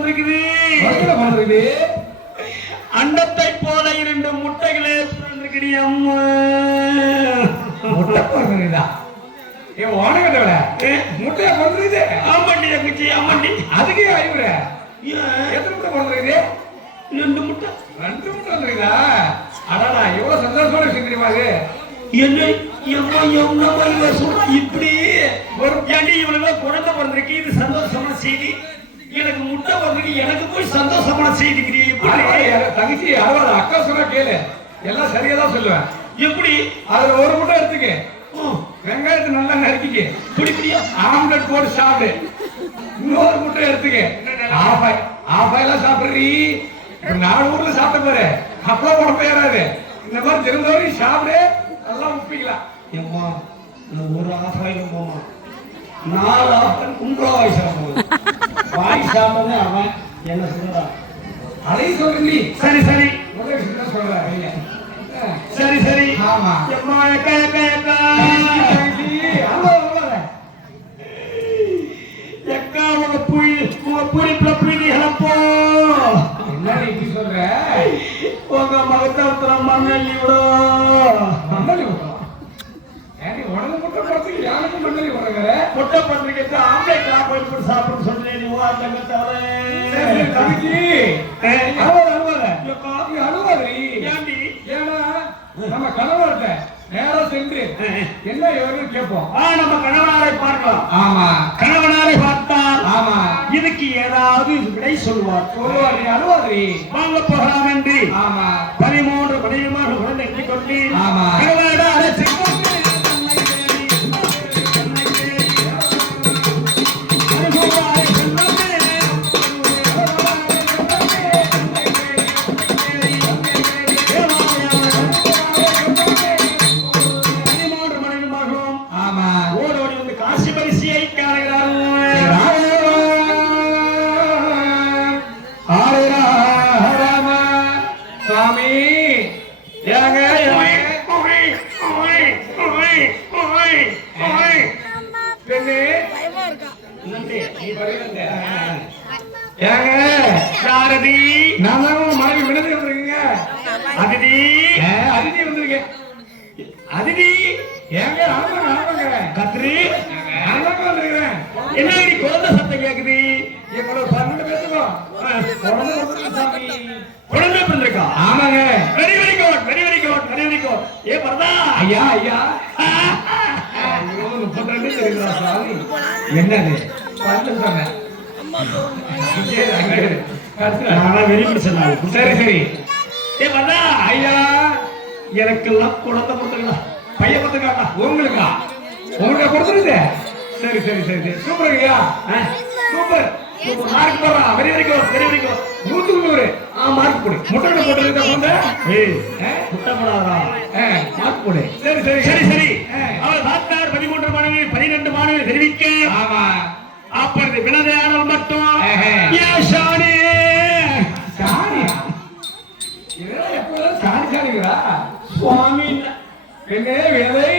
பிறந்திருக்குது பிறந்திருக்குது அண்டத்தை போல இரண்டு முட்டைகளே பிறந்திருக்கிறீ அம்மா. முட்டை பிறந்திருக்குதா ஏ ஓனகட்டவள முட்டையா ஆமாண்டி தங்கச்சி ஆமாண்டி. அதுக்கே அறிவுற எத்தனை முட்டை ரெண்டு முட்டை. ரெண்டு முட்டை வந்துருக்குதா? அடாடா எவ்வளவு சந்தோஷமா இருக்கு என்ன எவ்வளோ எவ்வளோ சொல்ற இப்படி ஒரு குழந்தை பிறந்திருக்கு இது சந்தோஷமான செய்தி. எனக்கு முட்டை பிறந்திருக்கு எனக்கு போய் சந்தோஷமான செய்திக்கிறீ தங்கச்சி அறுபது அக்கா சொன்னா கேளு. எல்லாம் சரியா தான் சொல்லுவேன். எப்படி? அதுல ஒரு முட்டை எடுத்துக்க. வெங்காயத்தை நல்லா நறுக்கிக்க. குடிப்பிடியா ஆம்லெட் போட்டு சாப்பிடு. இன்னொரு முட்டை எடுத்துக்க. ஆஃபாய் ஆஃபாயெல்லாம் சாப்பிடுறீ? நாலு ஊர்ல சாப்பிட்ட பாரு. அப்பலாம் உடம்பு ஏறாது இந்த மாதிரி திருந்தவரையும் சாப்பிடு. நல்லா உப்பிக்கலாம் எம்மா ஒரு ஆஃப் ஆயிரம் போமா நாலு ஆஃப் குன்றா வாய் சாப்பிட்டதே அவன் என்ன சொல்றா அதையும் சொல்ற நீ சரி சரி ஒரே விஷயம் தான் சொல்ற ஐயா. ஆ. சரி சரி ஆமா. எம்மா. எக்கா உங்க மகத்தாத்திர மண்ணல்லி விடோ மண்ணலி விடுறோம். ஏன்டி, உனக்கு முட்டை விடுறேங்கிற? முட்டை பண்றதுக்கு ஆம்லேட் ஆப்பிள் போட்டு சாப்பிட சொல்றேன் தங்கச்சி. அழுவாத, ஏண்டி ஏன்னா, நம்ம கணவர்கிட்ட நேரா சென்று என்ன ஏதுன்னு கேட்போம் நம்ம கணவனாரை பார்க்கலாம் ஆமா கணவனாரை பார்த்தால் ஆமா இதுக்கு ஏதாவது விடை சொல்வார் சொல்லுவா நீ வாங்க போகலாம் என்று ஆமா பதிமூன்று பதினேழு குழந்தை கொண்டு ஆமா. கணவனாட சுவாமி. ஏங்க ஏங்க. நான் தான் மனைவி விடுதலை வந்திருக்கீங்க. அதிதி. அதிதி வந்திருக்கேன். அதிதி. ஏங்க கத்ரி. நான் தாங்க வந்திருக்கிறேன் குழந்தை சத்தம் கேக்குது எங்களோட பன்னெண்டு பேத்துக்கும் குழந்தை பிறந்திருக்கா ஆமாங்க very very good very very good very very good ஏ பரதா ஐயா ஐயா ஐயோ, தெரியுதா சாமி என்னது சரி, சொன்னாங்க சரி சரி ஏ பரதா ஐயா எனக்கெல்லாம் குழந்தை பிறந்திருக்கா பையன் பிறந்திருக்காட்டா உங்களுக்கா? உங்களுக்கு கொடுத்துருது சரி சரி சரி சரி. சூப்பர் ஐயா. சூப்பர் சூப்பர் மார்க் போடுறா. Very very good very very good முட்டை போட்டு போட்டு ஏய் சரி சரி. சரி சரி. அவர் பார்த்தார் பதிமூன்று மாணவி பனிரெண்டு மாணவி தெரிவிக்க. ஆமா. அப்படி வினதையானவள் மட்டும். ஏ ஷானி. ஷானியா ஷானி ஷானிங்களா சுவாமி என்ன விதை